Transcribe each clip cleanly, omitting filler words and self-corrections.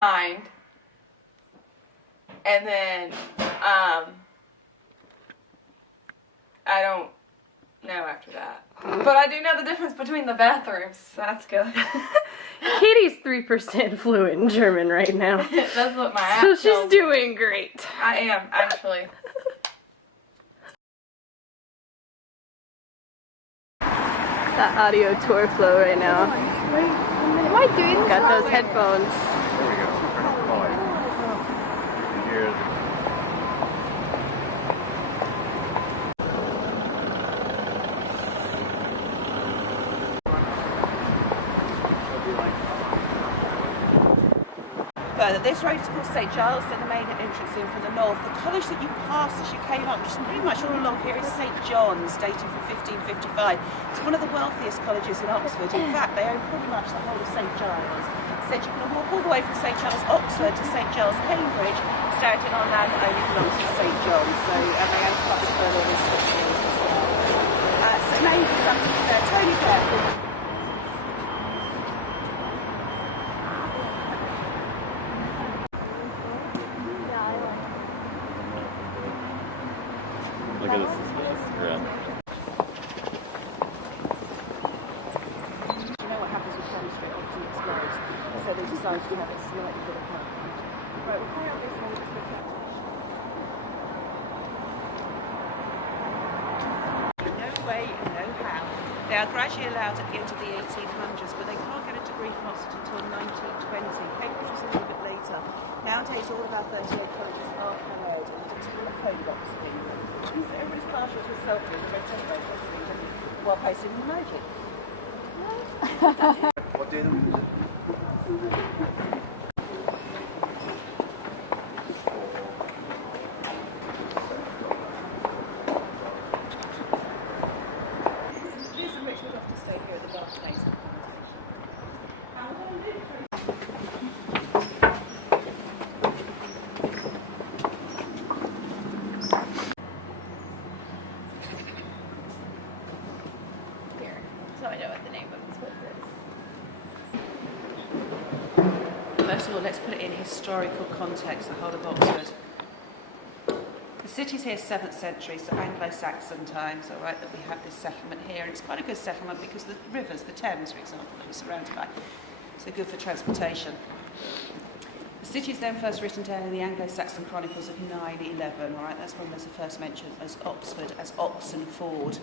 mind, and then I don't know after that. But I do know the difference between the bathrooms, so that's good. Katie's 3% fluent in German right now. That's what my app So she's tells me. doing great. I am, actually. That audio tour flow right now. Am I doing this? Got those headphones. There we go. Turn on the volume. You can hear the... Further, this road is called St Giles, then the main entrance in from the north. The college that you passed as you came up, just pretty much all along here, is St John's, dating from 1555. It's one of the wealthiest colleges in Oxford. In fact, they own pretty much the whole of St Giles. Said you can walk all the way from St Giles, Oxford, to St Giles, Cambridge, starting on land that only belongs to St John's. So they own parts of Burdge and Smithfield as well. So now you can come to Tony Blair. Look at this. Around. Do you know what happens with Tony Street? Often explodes. So they decided to have a slightly bit of help. Right, we'll carry on this one. No way, no how. They are gradually allowed at the end of the 1800s, but they can't get a degree from Oxford until 1920. Cambridge was a little bit later. Nowadays, all of our 38 colleges are co-ed and until a code box scheme, which means that everybody's partial to self-doing the red test while posting an emoji. What day of the week is it? Here's some Richard Loftis stay here at the Burdge place. So I know what the name of this place is. First of all, let's put it in historical context, the whole of Oxford. The city's here 7th century, so Anglo-Saxon times, all right, that we have this settlement here. And it's quite a good settlement because the rivers, the Thames, for example, that we're surrounded by, so good for transportation. The city is then first written down in the Anglo-Saxon chronicles of 911, all right, that's when there's the first mention as Oxford, as Oxenford,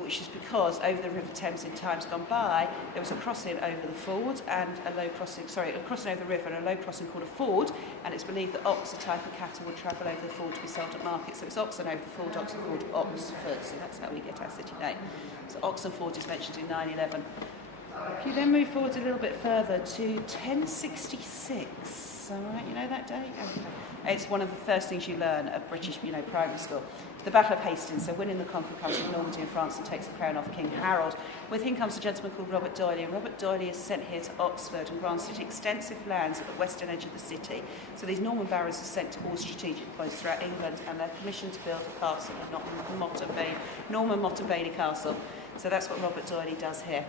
which is because over the River Thames in times gone by, there was a crossing over the ford and a low crossing, a crossing over the river and a low crossing called a ford, and it's believed that ox, a type of cattle, would travel over the ford to be sold at market. So it's oxen over the ford, Oxenford, Oxford, so that's how we get our city name. So Oxenford is mentioned in 911. If you then move forward a little bit further to 1066, all right, you know that date? Okay. It's one of the first things you learn at British, primary school. The Battle of Hastings, so winning the conquered country of Normandy in France and takes the crown off King Harold. With him comes a gentleman called Robert D'Oyley, and Robert D'Oyley is sent here to Oxford and granted extensive lands at the western edge of the city. So these Norman barons are sent to all strategic points throughout England, and they're commissioned to build a castle, Norman Motte Bailey Castle. So that's what Robert D'Oyley does here.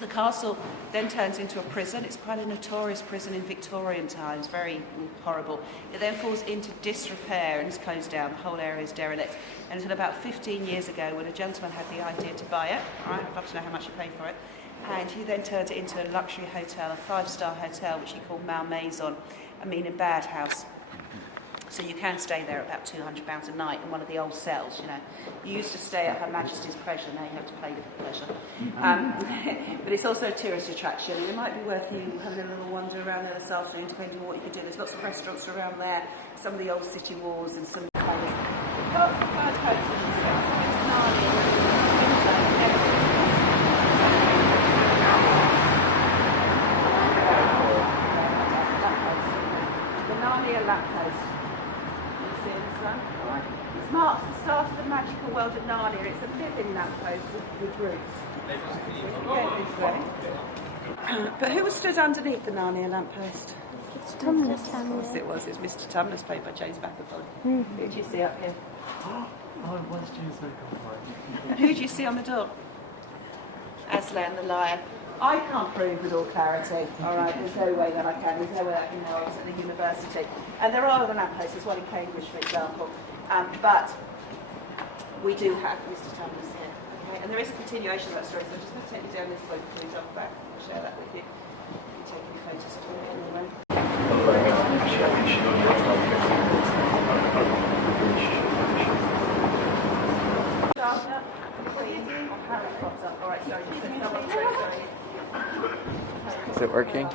The castle then turns into a prison. It's quite a notorious prison in Victorian times, very horrible. It then falls into disrepair and is closed down. The whole area is derelict. And until about 15 years ago, when a gentleman had the idea to buy it, right, I'd love to know how much he paid for it, and he then turned it into a luxury hotel, a 5-star hotel, which he called Malmaison, meaning bad house. So you can stay there at about £200 a night in one of the old cells, You used to stay at Her Majesty's pleasure, now you have to pay for pleasure. But it's also a tourist attraction, and it might be worth you having a little wander around there this afternoon, depending on what you can do. There's lots of restaurants around there, some of the old city walls and some kind of... That's the third coast, the Narnia lamppost. It marks the start of the magical world of Narnia. It's a living lamppost with roots. But who was stood underneath the Narnia lamppost? It's Tumnus. Of course it was. It's Mr. Tumnus, played by James McAvoy. Who do you see up here? Oh, it was James McAvoy. Who do you see on the door? Aslan the lion. I can't prove with all clarity, all right? There's no way that I can. There's no way I can know I was at the university. And there are other lampposts as well in Cambridge, for example. But we do have Mr. Tumblers here. Okay? And there is a continuation of that story, so I'm just going to take you down this way before we jump back. I'll share that with you. You take any photos of it on the way. Is it working?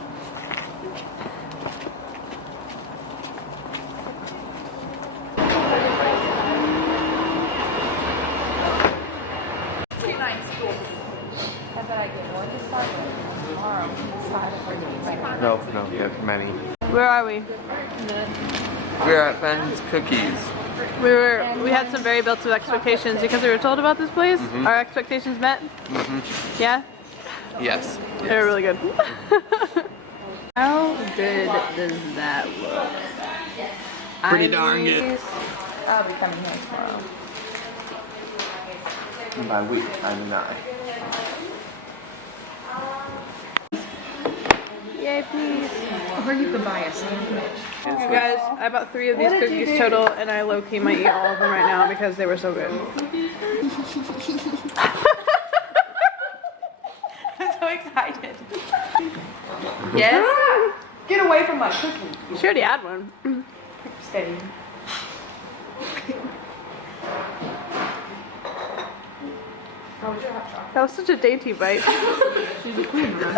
No, we have many. Where are we? We're at Ben's Cookies. We had some very built-up expectations because we were told about this place. Our expectations met. Yeah? Yes. They're really good. How good does that look? Pretty darn good. I'll be coming here tomorrow. And by week, I mean I. Yay, please. Or you could buy a sandwich. You guys, I bought 3 of these cookies total, and I low-key might eat all of them right now because they were so good. I'm so excited. Yes? Get away from my cookie. She already had one. Steady. That was such a dainty bite. She's a queen, man.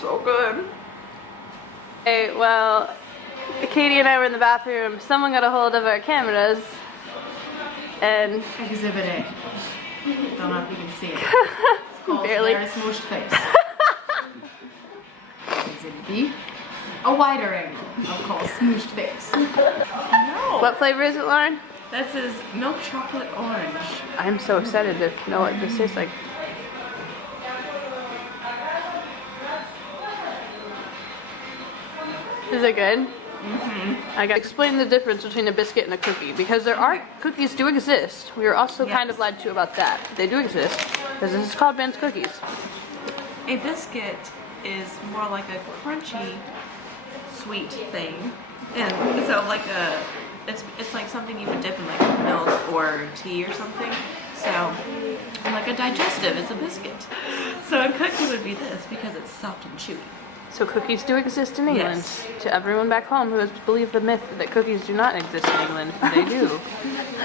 So good. Hey, well, Katie and I were in the bathroom. Someone got a hold of our cameras, and Exhibit A. Don't know if you can see it. It's called barely. Very Smooshed Face. Exhibit B. A wider angle. I'll call Smooshed Face. No. What flavor is it, Lauren? This is milk chocolate orange. I'm so excited to know what this tastes like. Is it good? I gotta explain the difference between a biscuit and a cookie because there are cookies do exist. We are also kind of lied to about that. They do exist because this is called Ben's Cookies. A biscuit is more like a crunchy, sweet thing, and so like it's like something you would dip in like milk or tea or something. So, and like a digestive is a biscuit. So a cookie would be this because it's soft and chewy. So cookies do exist in England. Yes. To everyone back home who has believed the myth that cookies do not exist in England, they do.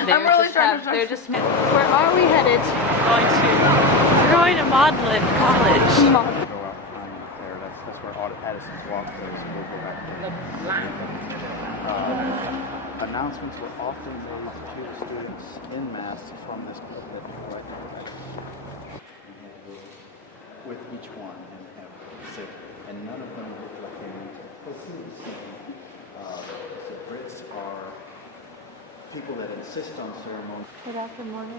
They're just myth. Where are we headed? We're going to Magdalen College. Go out behind there. That's where Addison's walk goes. We'll go back there. Announcements were often made to students in mass from this pulpit with each one and have sit, and none of them look like they need to proceed. The Brits are people that insist on ceremony. Good afternoon.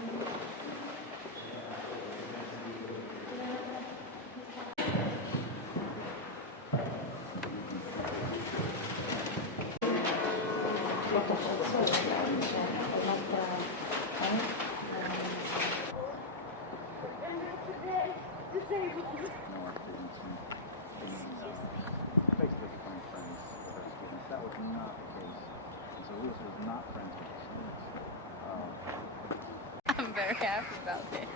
Facebook becoming friends with our students. That was not the case. And so Lewis was not friends with the students. I'm very happy about this.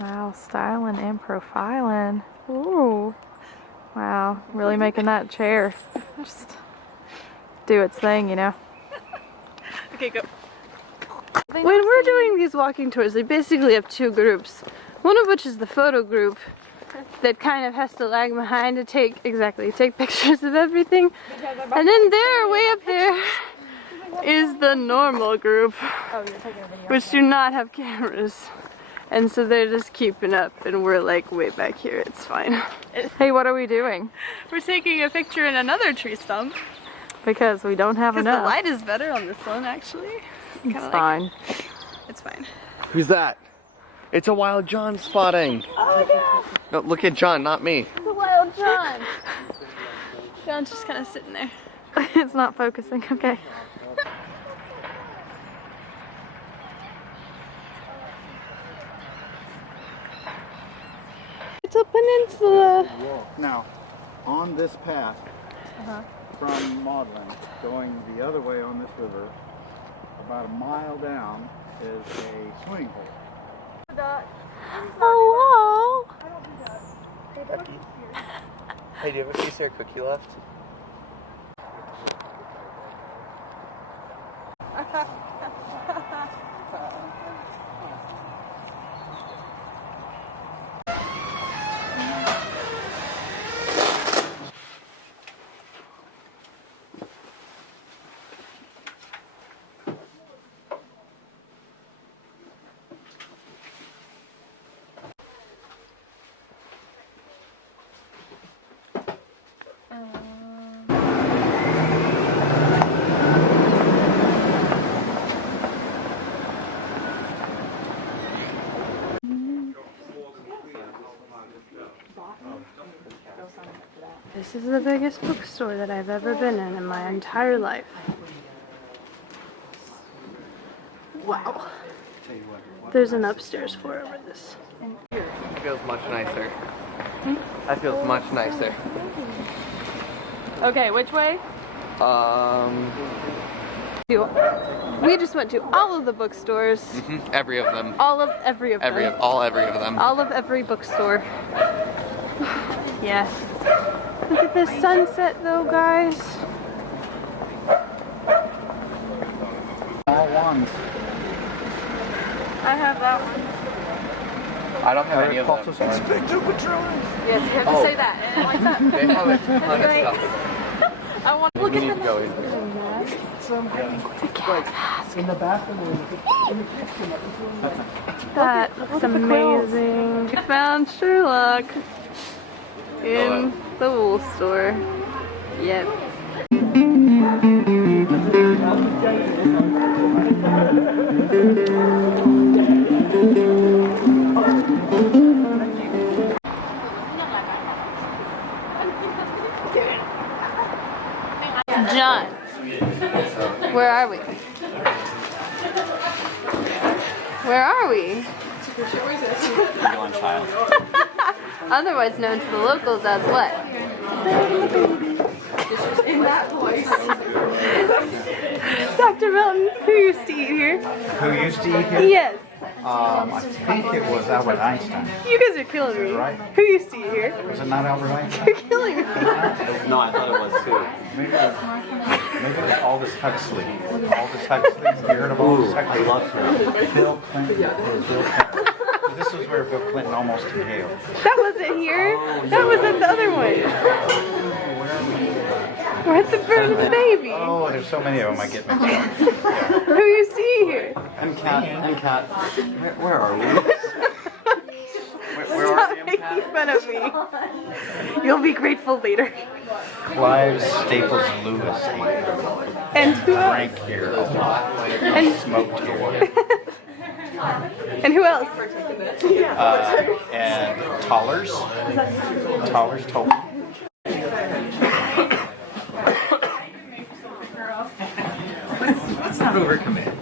Wow, styling and profiling. Ooh. Wow, really making that chair just do its thing, you know. Okay, go. When we're doing these walking tours, they basically have 2 groups. One of which is the photo group that kind of has to lag behind to take pictures of everything. And then there, way up there, is the normal group, which do not have cameras. And so they're just keeping up, and we're like way back here, it's fine. Hey, what are we doing? We're taking a picture in another tree stump. Because we don't have Because enough. the light is better on this one, actually. It's fine. It's fine. Who's that? It's a wild John spotting. Oh yeah, No, look at John, not me. the wild John. John's just kind of sitting there. It's not focusing, okay. a peninsula. Now, on this path from Maudlin, going the other way on this river, about a mile down is a swimming hole. Oh, wow. Hey, do you have a piece of cookie left? This is the biggest bookstore that I've ever been in my entire life. Wow. There's an upstairs floor over this. That feels much nicer. That feels much nicer. Okay, which way? We just went to all of the bookstores. Every of them. All of every of them. Every of them. All of every bookstore. Yes. Look at this sunset though, guys. All ones. I have that one. I don't have any of them. Inspector Patron! Yes, you have to say that. And it lights up. They have a ton of Great. stuff. I want to look We at need the to go in. It's a cat mask. In the bathroom or in the kitchen. That looks amazing. We found Sherlock in the wool store. Yep. John, where are we? Where are we? Otherwise known to the locals as what? In that voice. Dr. Melton, who used to eat here? Who used to eat here? Yes. I think it was Albert Einstein. You guys are killing me. Right. Who used to eat here? Was it not Albert Einstein? You're killing me. No, I thought it was too. Maybe it was Aldous Huxley. Aldous Huxley. You heard of Aldous Huxley? I love him. Bill Clinton. It was Bill Clinton. This was where Bill Clinton almost inhaled. That wasn't here. That was at the other one. We're at the Bird and the Baby. Oh, there's so many of them I get mixed up. Who used to eat here? MCat. Where are we? Where are Stop the making MCat? fun of me. You'll be grateful later. Clive Staples Lewis ate And who else? Frank here. And, Smoked here. and who else? And Tollers. Tollers told me. Let's not overcommit.